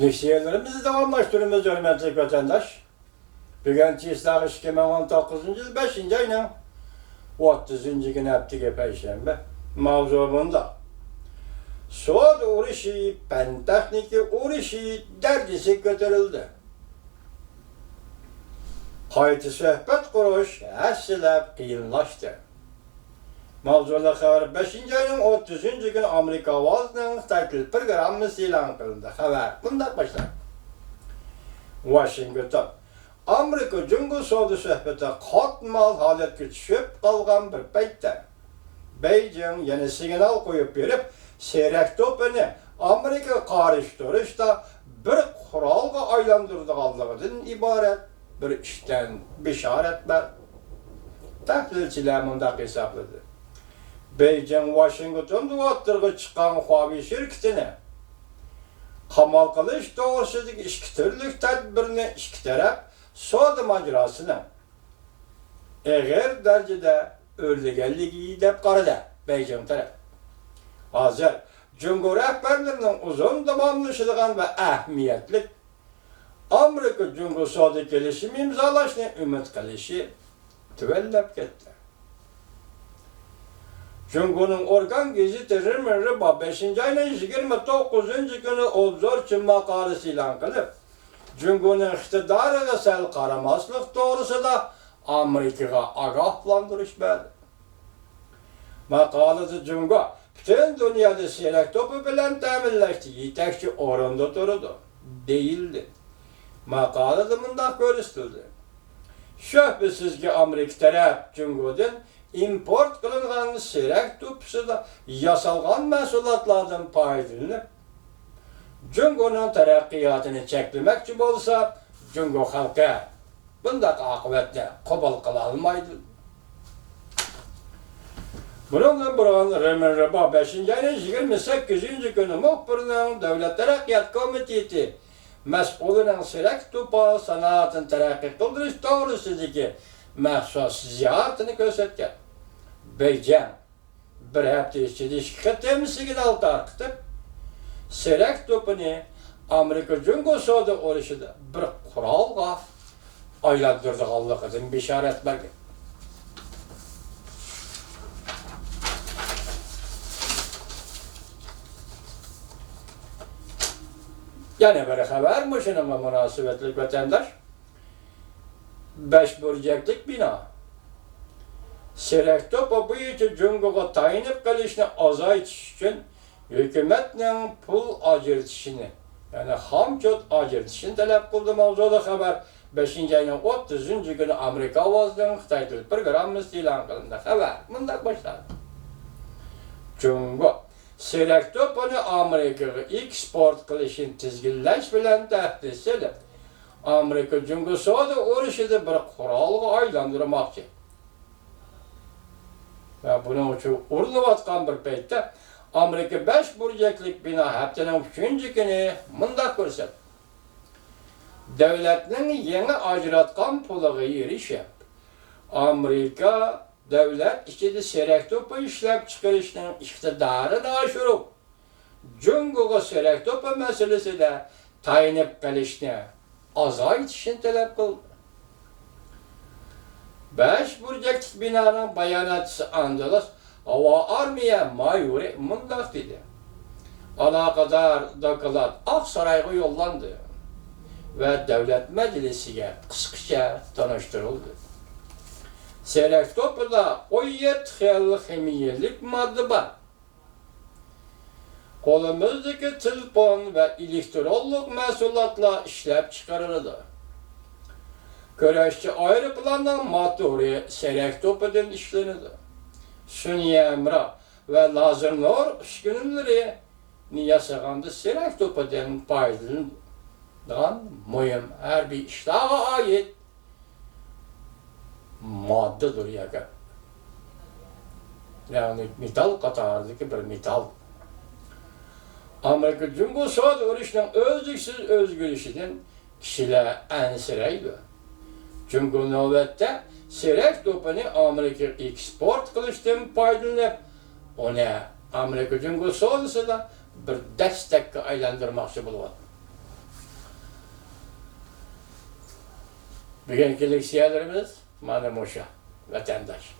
Nişiyelerimizi davamlaştırıyoruz hürmetli vatandaş. Bugün Çislak 2019 yıl 5. ayının 30. günü hafta Perşembe mavzumunda. Suat uğraşı, pen tekniki uğraşı dergisi götürüldü. Hayati sohbet kuruş esselep kıyınlaştı. Mavzula haber 5. ayının 30. günü Amerika Ovası'nın tatil programı ilan kılındı. Haber bundan başlar. Washington. Amerika Cumhur Soğudu sohbeti katmal haletke düşüp kalgan bir paytda. Beijing yeni signal koyup verip seyrek topunu Amerika karıştırışta bir kuralga aylandırdıqallıqdan ibaret bir işten bişaret var. Tahlilçiler mundaq hesapladı. Beijing Washington'da attırgı çıkan Huawei şirketini qamal qilish to'g'risidagi ikki turlik tadbirni ikki taraf savdo majrosini eg'ir darajada o'rlaganligi deb qaradi Beijing taraf. Hozir Cumhur rahbarlarining uzun davomlashadigan va ahamiyatli Amerika Cumhur savdo kelishimi imzolashni umid qilishi tuvallab ketdi. Cumhur'un organ gazeti Riba 5. ayının 29. günü obzorçu makalesi ilan kılıp, Cumhur'un iktidarına sel qaramaslık doğrusunda Amerika'ya agahlandırış verdi. Makalesi Cumhur, bütün dünyada seyrek topu bilen teminleşti, yetekçi oranda durdu, değildi. Makalesi bundan görüştürdü. Şüphesiz ki Amerika taraf Cumhur'un import kılınan seyrek topusida yasalgan mahsulotlardan foydalanıp, Cumhur'un taraqqiyotini cheklemoqchi bo'lsa, Cumhur xalqi bunday oqibatni qabul qila olmaydi. Bununla birga Riba 5. ayının 28. günü muxbirning Davlat taraqqiyot komiteti mas'ulining seyrek topa sanatini taraqqiy qildirish to'g'risidagi maxsus ziyoratini ko'rsatgan. Beijing bir hafta ichida ikki qatim signal tarqatib, seyrek topini Amerika Cumhur savdo urushida bir qurolga aylantirdiganligidan bishorat bergan. Yana bir haber mi şununla münasebetli vatandaş? 5 burcaklık bina. Seyrek topa bo'yicha Cumhur'a tayinib qilishni azaytish uchun hukumatning pul ajratishini, ya'ni xomchot ajratishini talab qildi. Mavzuda xabar 5. ayning 30. günü Amerika Ovosining Xitoy til programmasi e'lon qilindi. Xabar bunday boshlandi. Cumhur seyrek topani Amerikaga eksport qilishini tizginlash bilan tahdid qilib, Amerika Cumhur savdo urushida bir qurolga aylantirmoqchi. Ve bunun için uğurlayotgan bir paytda Amerika 5 burcaklik bina haftanın 3. günü mundaq ko'rsatdi. Devletning yeni ajratgan puliga erishib, Amerika davlat ichida seyrek to'pi ishlab chiqarishning iqtidorini oshirib, Cumhurga seyrek to'pi masalasida tayinib qilishni azaytishni talab qildi. 5 burcaklik binanın bayanatçısı Angelos Hava Armiya mayori mundaq dedi. Alaqadar doklad Aqsarayga yollandı ve devlet meclisiga qisqacha tanıştırıldı. Seyrek to'pida 17 xil ximiyelik modda bor. Qo'limizdagi telefon ve elektronik mahsulotlar ishlab chiqariladi. Kurashchi aeroplanning motori seyrek to'pidan ishlanadi. Sun'iy emra ve lazer nur uskunalarini yasaganda seyrek to'pidan foydalanadigan muhim harbiy ishlarga oid moddadir yaga. Yani metal qatoridagi bir metal. Amerika Cumhur savdo urushining o'zliksiz o'zgarishidan kishilar ansiraydi. Cumhur navbatda seyrek to'pini Amerikaga eksport qilishdan foydalanib, uni Amerika Cumhur savdosida bir dastakka aylantirmoqchi bo'lyapti. Bugünkü leksiyalarımız mana moşa, vatandaş.